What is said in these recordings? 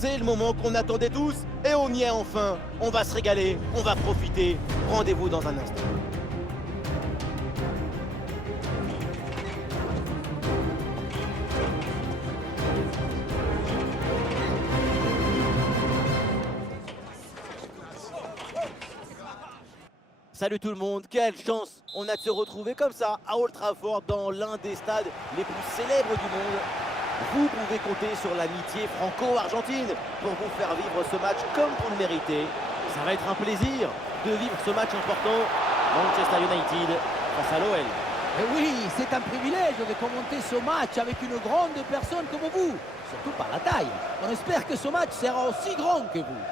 c'est le moment qu'on attendait tous et on y est enfin. On va se régaler, on va profiter. Rendez-vous dans un instant. Salut tout le monde, quelle chance on a de se retrouver comme ça à Old Trafford dans l'un des stades les plus célèbres du monde. Vous pouvez compter sur l'amitié franco-argentine pour vous faire vivre ce match comme vous le méritez. Ça va être un plaisir de vivre ce match important. Manchester United face à l'OL. Et oui, c'est un privilège de commenter ce match avec une grande personne comme vous, surtout par la taille. On espère que ce match sera aussi grand que vous.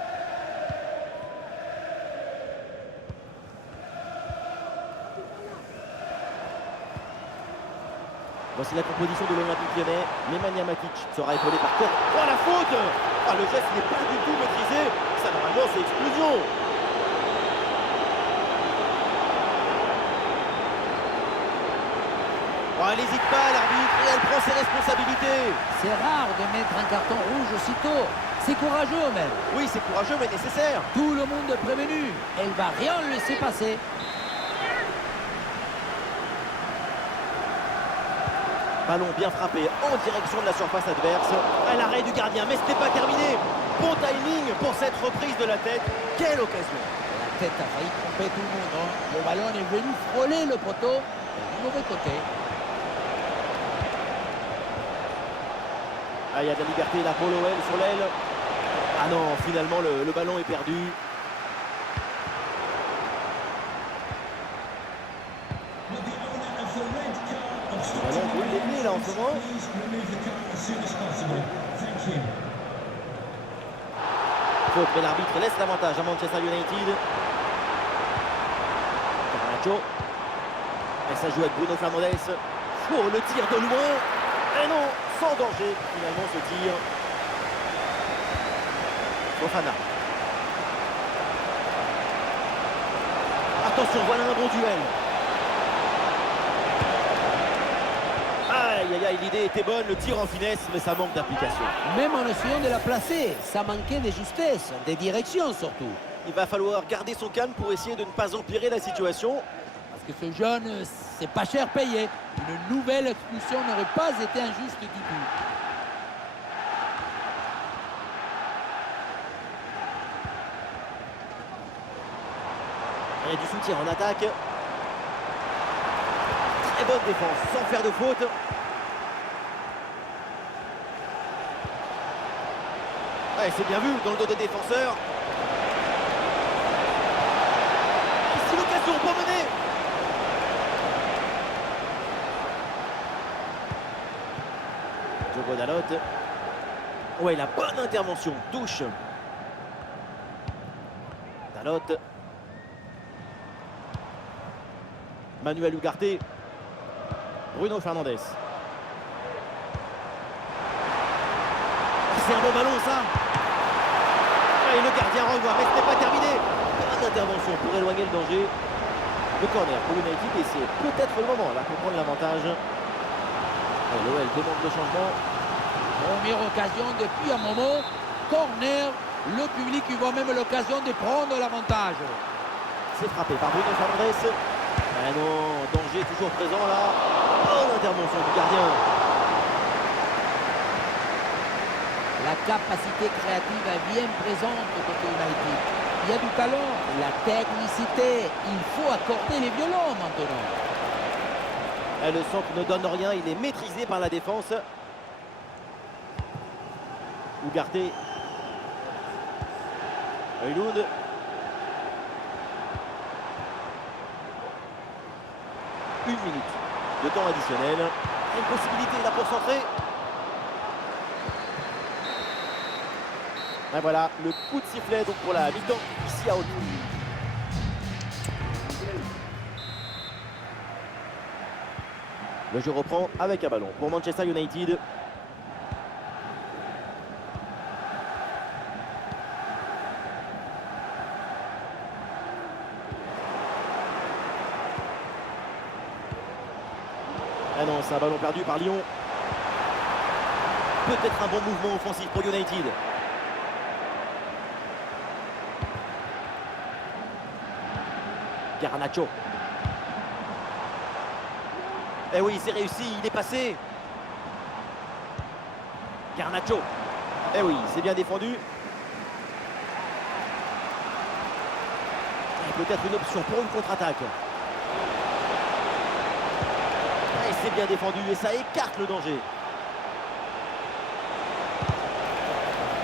Voici la composition de l'Olympique Lyonnais. Nemanja Matic sera épaulé par Courtois. Oh la faute! Ah, le geste n'est pas du tout maîtrisé. Ça normalement c'est explosion. Oh, elle n'hésite pas l'arbitre et elle prend ses responsabilités. C'est rare de mettre un carton rouge aussitôt. C'est courageux même. Oui, c'est courageux mais nécessaire. Tout le monde est prévenu. Elle va rien laisser passer. Ballon bien frappé en direction de la surface adverse. À l'arrêt du gardien, mais ce n'est pas terminé. Bon timing pour cette reprise de la tête. Quelle occasion! La tête a failli tromper tout le monde. Hein. Le ballon est venu frôler le poteau du mauvais côté. Ah, il y a de la liberté là pour l'OL sur l'aile. Ah non, finalement le ballon est perdu. Le ballon brûle les pieds là en ce moment. Faute, mais l'arbitre laisse l'avantage à Manchester United. Garnacho. Et ça joue avec Bruno Fernandes. Oh, le tir de loin. Et non, sans danger finalement ce tir. Fofana. Attention, voilà un bon duel. Aïe, aïe, aïe, l'idée était bonne, le tir en finesse, mais ça manque d'application. Même en essayant de la placer, ça manquait de justesse, de direction surtout. Il va falloir garder son calme pour essayer de ne pas empirer la situation. Parce que ce jeune, c'est pas cher payé. Une nouvelle expulsion n'aurait pas été injuste du tout. Il y a du soutien en attaque. Très bonne défense, sans faire de faute. Ouais, c'est bien vu, dans le dos des défenseurs. Ici l'occasion pour mener. Diogo Dalot. Ouais, la bonne intervention, touche. Dalot. Manuel Ugarte. Bruno Fernandes. C'est un bon ballon ça. Et le gardien revoit, mais ce n'est pas terminé. Bonne intervention pour éloigner le danger. Le corner pour United et c'est peut-être le moment là pour prendre l'avantage. L'OL demande le changement. Première occasion depuis un moment. Corner, le public y voit même l'occasion de prendre l'avantage. C'est frappé par Bruno Fernandes. Ah non, danger toujours présent là. Bonne intervention du gardien. La capacité créative est bien présente côté United. Il y a du talent, la technicité. Il faut accorder les violons maintenant. Et le centre ne donne rien, il est maîtrisé par la défense. Ugarte. Højlund. Une minute de temps additionnel. Une possibilité là pour centrer. Et voilà, le coup de sifflet donc pour la mi-temps ici à Old Trafford. Le jeu reprend avec un ballon pour Manchester United. Ah non, c'est un ballon perdu par Lyon. Peut-être un bon mouvement offensif pour United. Garnacho. Eh oui, c'est réussi, il est passé. Garnacho. Eh oui, c'est bien défendu. Et peut-être une option pour une contre-attaque. Et c'est bien défendu et ça écarte le danger.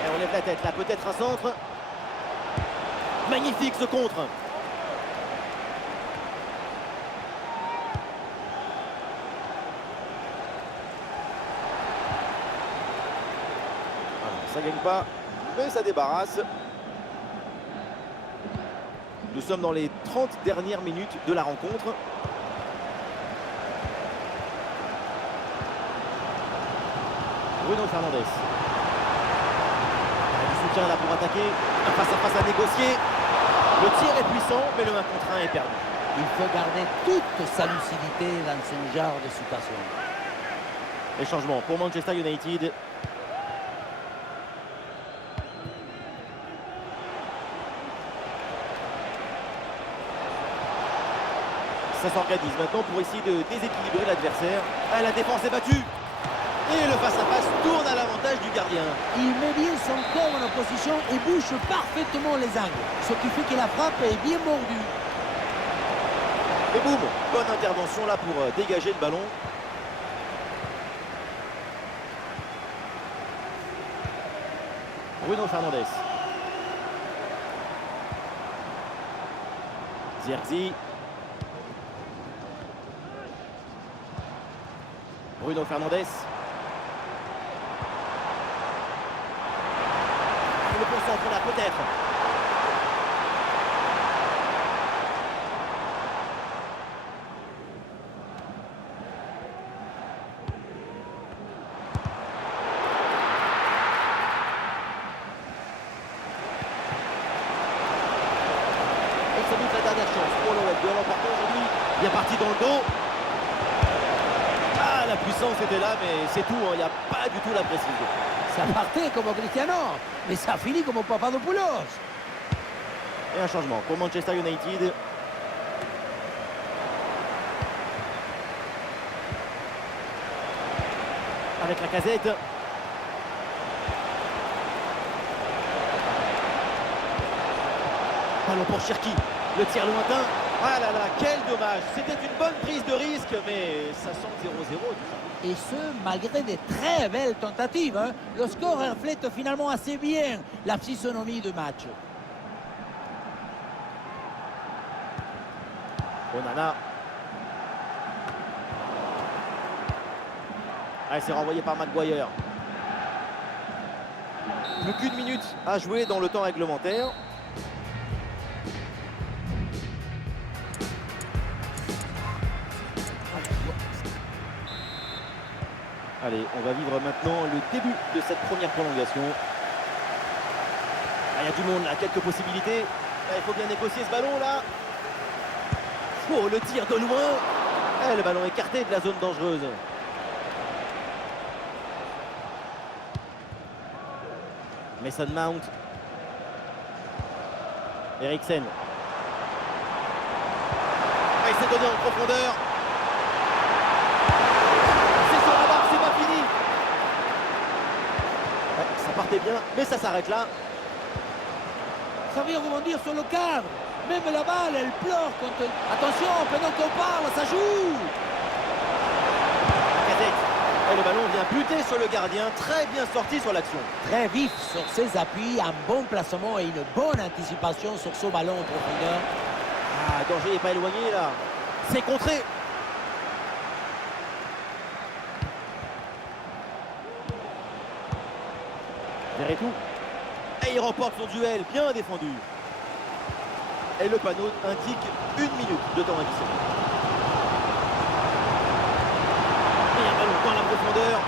Et on lève la tête, là peut-être un centre. Magnifique ce contre. Ça gagne pas, mais ça débarrasse. Nous sommes dans les 30 dernières minutes de la rencontre. Bruno Fernandes. Du soutien là pour attaquer. Un face-à-face à négocier. Le tir est puissant, mais le 1 contre 1 est perdu. Il faut garder toute sa lucidité dans ce genre de situation. Les changements pour Manchester United. Ça s'organise maintenant pour essayer de déséquilibrer l'adversaire. Ah, la défense est battue. Et le face-à-face tourne à l'avantage du gardien. Il met bien son corps en opposition et bouche parfaitement les angles. Ce qui fait que la frappe est bien mordue. Et boum, bonne intervention là pour dégager le ballon. Bruno Fernandes. Zirkzee. Bruno Fernandes. Il le concentre là peut-être. Et sans doute la dernière chance pour l'OL de l'emporter aujourd'hui. Bien parti dans le dos. La puissance était là, mais c'est tout, il n'y a pas du tout la précision. Ça partait comme Cristiano, mais ça finit comme Papadopoulos. Et un changement pour Manchester United. Avec la casette. Ballon pour Cherki, le tir lointain. Ah là là, quel dommage. C'était une bonne prise de risque, mais ça sent 0-0 tout ça. Et ce, malgré des très belles tentatives. Hein. Le score reflète finalement assez bien la physionomie du match. Onana. Ah, c'est renvoyé par Maguire. Plus qu'une minute à jouer dans le temps réglementaire. Allez, on va vivre maintenant le début de cette première prolongation. Ah, il y a du monde là, quelques possibilités. Ah, il faut bien négocier ce ballon là. Oh, le tir de loin. Ah, le ballon écarté de la zone dangereuse. Mason Mount. Eriksen. Ah, il s'est donné en profondeur. Ça partait bien, mais ça s'arrête là. Ça vient rebondir sur le cadre. Même la balle, elle pleure quand... Attention, pendant qu'on parle, ça joue. Et le ballon vient buter sur le gardien. Très bien sorti sur l'action. Très vif sur ses appuis, un bon placement et une bonne anticipation sur ce ballon en profondeur. Ah, danger n'est pas éloigné là. C'est contré. Verretou. Et il remporte son duel, bien défendu. Et le panneau indique 1 minute de temps additionnel. Et un ballon dans la profondeur.